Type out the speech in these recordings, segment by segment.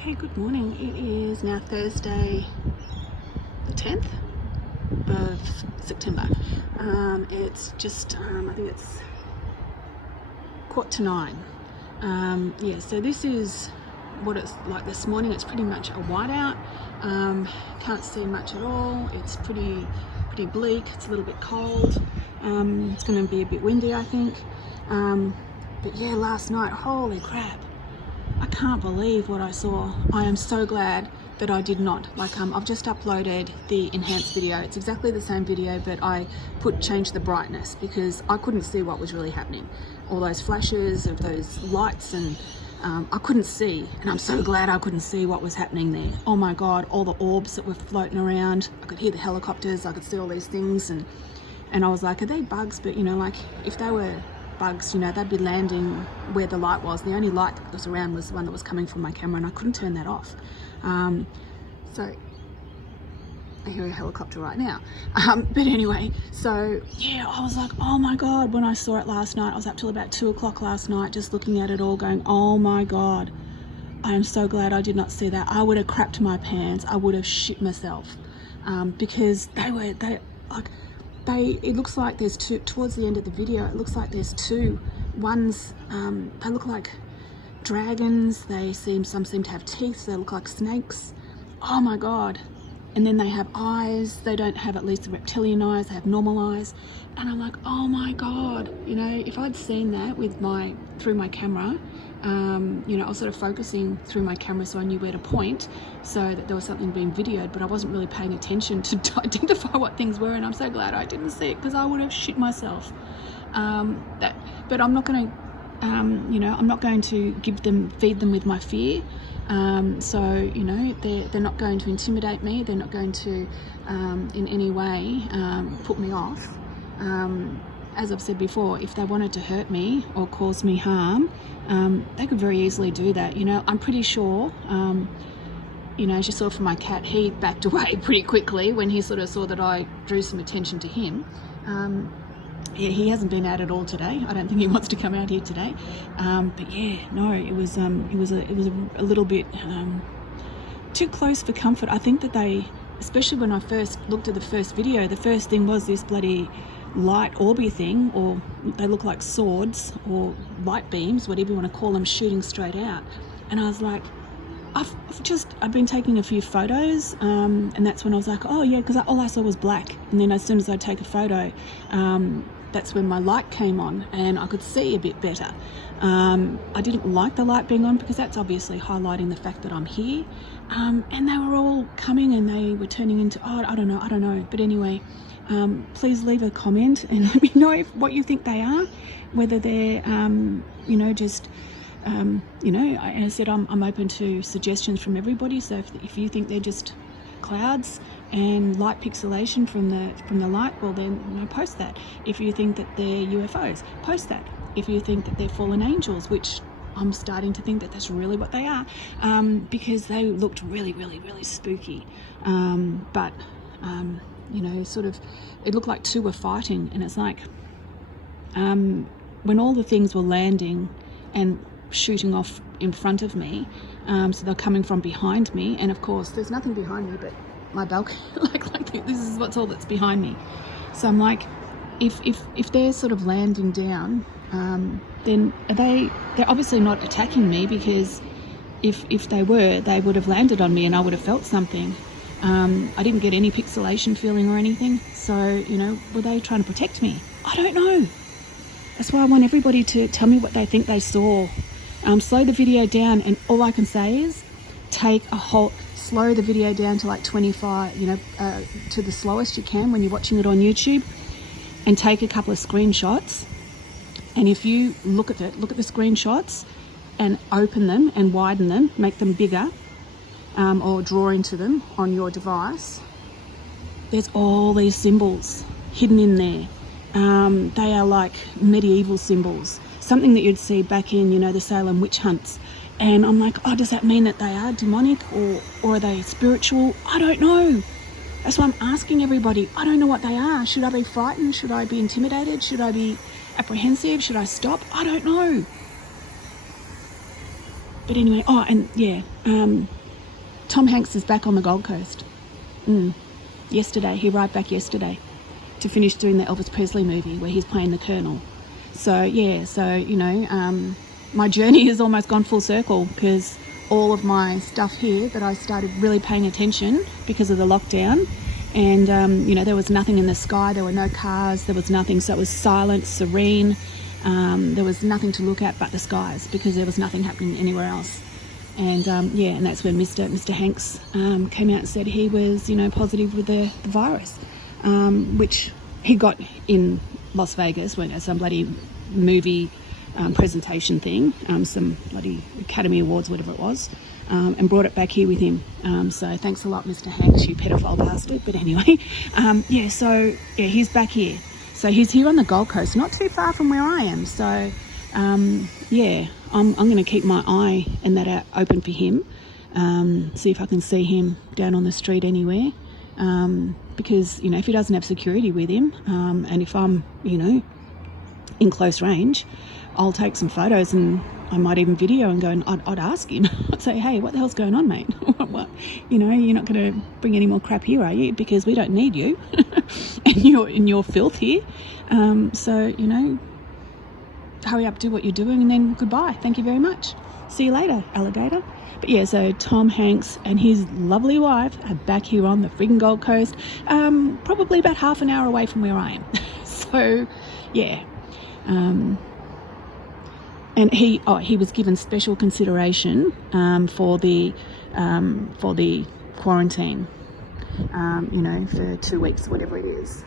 Okay, good morning. It is now Thursday the 10th of September. It's just, I think it's 9:15. Yeah, so this is what it's like this morning. It's pretty much a whiteout. Can't see much at all. It's pretty bleak. It's a little bit cold. It's going to be a bit windy, I think. But yeah, last night, holy crap. I can't believe what I saw. I am so glad that I did not. I've just uploaded the enhanced video. It's exactly the same video, but I changed the brightness because I couldn't see what was really happening. All those flashes of those lights, and I couldn't see. And I'm so glad I couldn't see what was happening there. Oh my God, all the orbs that were floating around. I could hear the helicopters. I could see all these things, and I was like, are they bugs? But if they were bugs, they'd be landing where the light was. The only light that was around was the one that was coming from my camera, and I couldn't turn that off. So I hear a helicopter right now. But anyway, so yeah, I was like, oh my God, when I saw it last night, I was up till about 2 o'clock last night, just looking at it all going, oh my God, I am so glad I did not see that. I would have crapped my pants. I would have shit myself, because it looks like there's two towards the end of the video. It looks like there's two. One's they look like dragons. Some seem to have teeth. They look like snakes. Oh my God. And then they have eyes. They don't have at least the reptilian eyes. They have normal eyes. And I'm like, oh my God. If I'd seen that through my camera, I was sort of focusing through my camera so I knew where to point, so that there was something being videoed, but I wasn't really paying attention to identify what things were, and I'm so glad I didn't see it because I would have shit myself. But I'm not going to, I'm not going to feed them with my fear. So they're not going to intimidate me. They're not going to in any way put me off. As I've said before, if they wanted to hurt me or cause me harm, they could very easily do that. I'm pretty sure, as you saw from my cat, he backed away pretty quickly when he sort of saw that I drew some attention to him. He hasn't been out at all today. I don't think he wants to come out here today. But yeah, no, it was a little bit too close for comfort. I think that especially when I first looked at the first video, the first thing was this bloody light orby thing, or they look like swords or light beams, whatever you want to call them, shooting straight out. And I was like, I've been taking a few photos, and that's when I was like, oh yeah, because all I saw was black. And then as soon as I take a photo, that's when my light came on and I could see a bit better. I didn't like the light being on because that's obviously highlighting the fact that I'm here. And they were all coming and they were turning into, I don't know. But anyway, please leave a comment and let me know what you think they are, whether they're, I said I'm open to suggestions from everybody. So if you think they're just clouds and light pixelation from the light, well then post that. If you think that they're UFOs, post that. If you think that they're fallen angels, which I'm starting to think that that's really what they are, because they looked really, really, really spooky. But sort of, it looked like two were fighting, and it's like when all the things were landing and shooting off in front of me, so they're coming from behind me, and of course there's nothing behind me but my balcony. like this is all that's behind me. So I'm like, if they're sort of landing down, then they're obviously not attacking me, because if they were, they would have landed on me and I would have felt something. I didn't get any pixelation feeling or anything. So, were they trying to protect me? I don't know. That's why I want everybody to tell me what they think they saw. Slow the video down, and all I can say is slow the video down to like 25, to the slowest you can when you're watching it on YouTube, and take a couple of screenshots. And if you look at the screenshots and open them and widen them, make them bigger, or draw into them on your device, there's all these symbols hidden in there. They are like medieval symbols, something that you'd see back in, the Salem witch hunts. And I'm like, oh, does that mean that they are demonic or are they spiritual? I don't know. That's why I'm asking everybody. I don't know what they are. Should I be frightened? Should I be intimidated? Should I be apprehensive? Should I stop? I don't know. But anyway, oh, and yeah, Tom Hanks is back on the Gold Coast. Yesterday, he arrived back yesterday to finish doing the Elvis Presley movie where he's playing the Colonel. So yeah, so you know, my journey has almost gone full circle, because all of my stuff here that I started really paying attention because of the lockdown, and you know, there was nothing in the sky, there were no cars, there was nothing, so it was silent, serene. There was nothing to look at but the skies, because there was nothing happening anywhere else. And yeah, and that's when Mr. Hanks came out and said he was, you know, positive with the virus, which he got in Las Vegas when at some bloody movie presentation thing, some bloody Academy Awards, whatever it was, and brought it back here with him. So thanks a lot, Mr. Hanks, you pedophile bastard. But anyway, yeah, so yeah, he's back here. So he's here on the Gold Coast, not too far from where I am. So yeah, I'm going to keep my eye and that open for him, see if I can see him down on the street anywhere, because, you know, if he doesn't have security with him, and if I'm, you know, in close range, I'll take some photos, and I might even video and go, and I'd ask him. I'd say, hey, what the hell's going on, mate? What? You know, you're not going to bring any more crap here, are you? Because we don't need you, and you're in your filth here. So, you know, hurry up, do what you're doing, and then goodbye. Thank you very much. See you later, alligator. But yeah, so Tom Hanks and his lovely wife are back here on the friggin' Gold Coast, probably about half an hour away from where I am. So, yeah. And he was given special consideration for the quarantine, you know, for 2 weeks, whatever it is,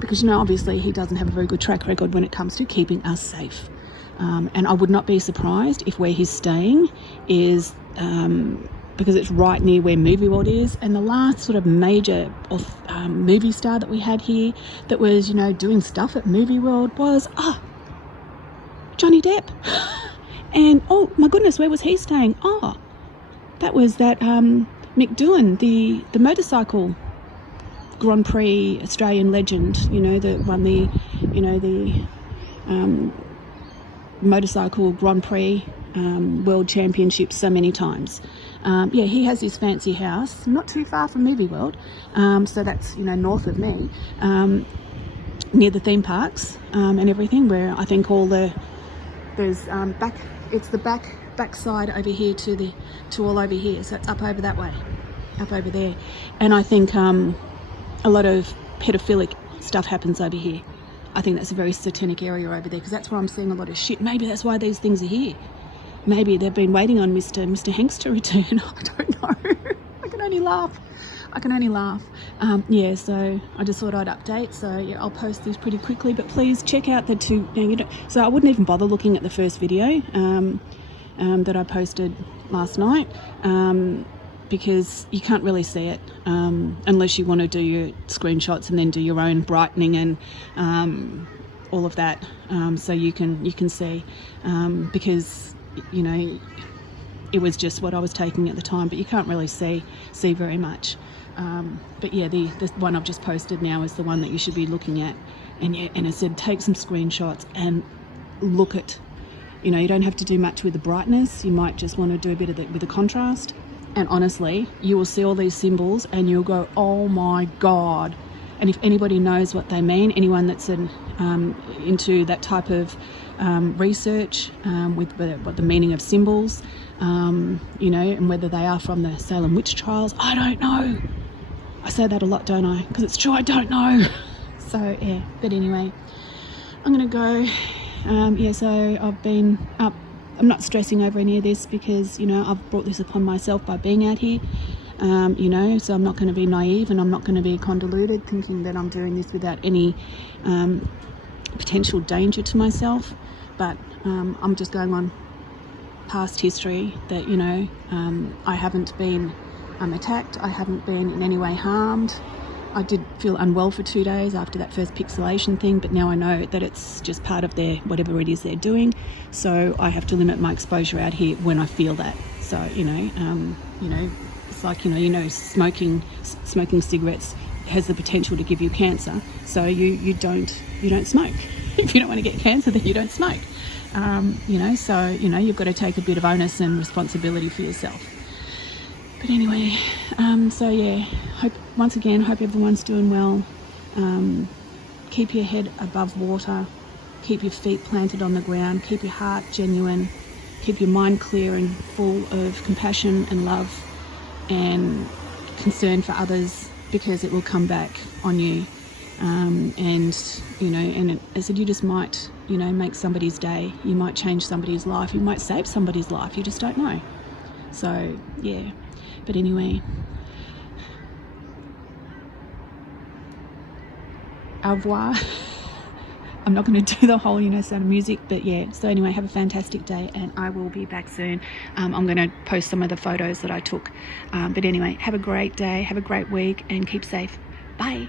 because, you know, obviously he doesn't have a very good track record when it comes to keeping us safe, and I would not be surprised if where he's staying is because it's right near where Movie World is, and the last sort of major movie star that we had here that was, you know, doing stuff at Movie World was Johnny Depp. And oh my goodness, where was he staying? Oh, that was that Mick Doohan, the motorcycle Grand Prix Australian legend, you know, that won the, you know, the motorcycle Grand Prix World Championship so many times. Yeah, he has his fancy house not too far from Movie World, so that's, you know, north of me, near the theme parks and everything, where I think all there's it's the back side over here to all over here, so it's up over that way, up over there. And I think a lot of pedophilic stuff happens over here. I think that's a very satanic area over there, because that's where I'm seeing a lot of shit. Maybe that's why these things are here. Maybe they've been waiting on Mr. Hanks to return. I don't know. I can only laugh. Yeah, so I just thought I'd update. So yeah, I'll post this pretty quickly, but please check out the two. You know, so I wouldn't even bother looking at the first video that I posted last night, because you can't really see it unless you want to do your screenshots and then do your own brightening and all of that, so you can see, because, you know, it was just what I was taking at the time, but you can't really see very much. But yeah, the one I've just posted now is the one that you should be looking at. And yeah, and I said take some screenshots and look at, you know, you don't have to do much with the brightness. You might just want to do a bit of with the contrast. And honestly, you will see all these symbols and you'll go, oh my God. And if anybody knows what they mean, anyone that's into that type of research with what the meaning of symbols, you know, and whether they are from the Salem witch trials, I don't know. I say that a lot, don't I? Because it's true, I don't know. So yeah, but anyway, I'm gonna go. Yeah, so I've been up. I'm not stressing over any of this because, you know, I've brought this upon myself by being out here. You know, so I'm not going to be naive and I'm not going to be convoluted thinking that I'm doing this without any potential danger to myself. But I'm just going on past history that, you know, I haven't been attacked, I haven't been in any way harmed. I did feel unwell for 2 days after that first pixelation thing, but now I know that it's just part of their whatever it is they're doing. So I have to limit my exposure out here when I feel that. So you know, it's like, you know, smoking cigarettes has the potential to give you cancer. So you don't smoke. If you don't want to get cancer, then you don't smoke. You know, so you've got to take a bit of onus and responsibility for yourself. But anyway, so yeah, hope everyone's doing well. Keep your head above water, keep your feet planted on the ground, keep your heart genuine, keep your mind clear and full of compassion and love and concern for others, because it will come back on you. And you know, and I said, you just might, you know, make somebody's day. You might change somebody's life. You might save somebody's life. You just don't know. So yeah, but anyway, au revoir. I'm not going to do the whole, you know, sound of music, but yeah. So anyway, have a fantastic day, and I will be back soon. I'm going to post some of the photos that I took. But anyway, have a great day, have a great week, and keep safe. Bye.